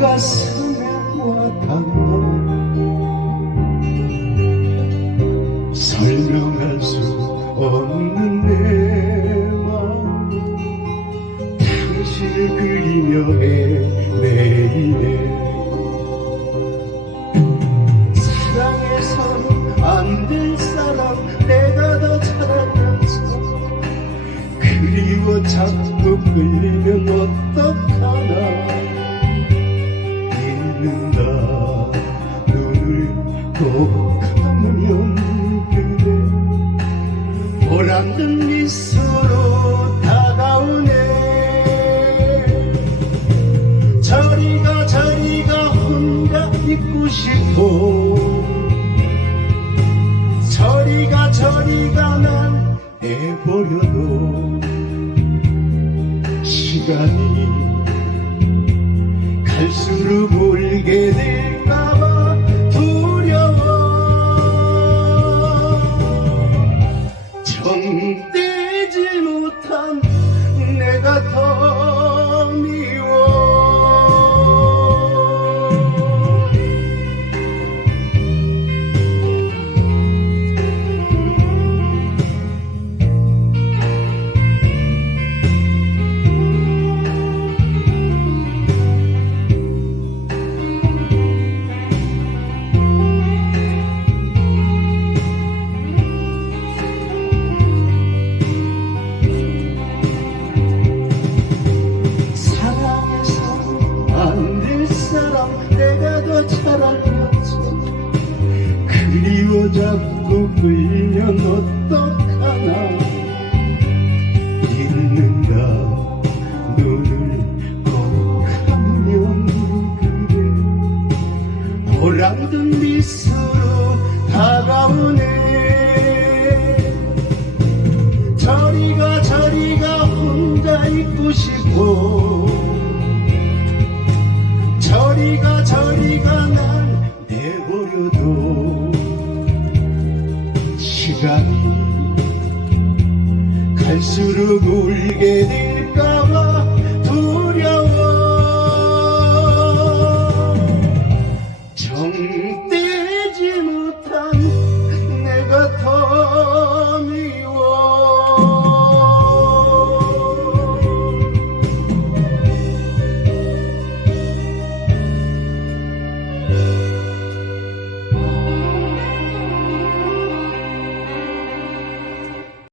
가슴에 와닿는 설명할 수 없는 내 마음 당신을 그리며 헤매이네 사랑해서는 안될 사람 내가 더 잘하면서 그리워 자꾸 끌리 보람든 미소로 다가오네. 저리가 저리가 혼자 있고 싶어. 저리가 저리가 난 내버려도 시간이 갈수록 울게 될까 정되지 못한 내가 더 그리워 자꾸 끌면 어떡하나? 잊는다. 눈을 꼭 감으면 그래. 보람든 미소로 다가오네. 저리가 저리가 혼자 있고 싶어. 저리가 저리가 날 내버려도 시간이 갈수록 울게 되네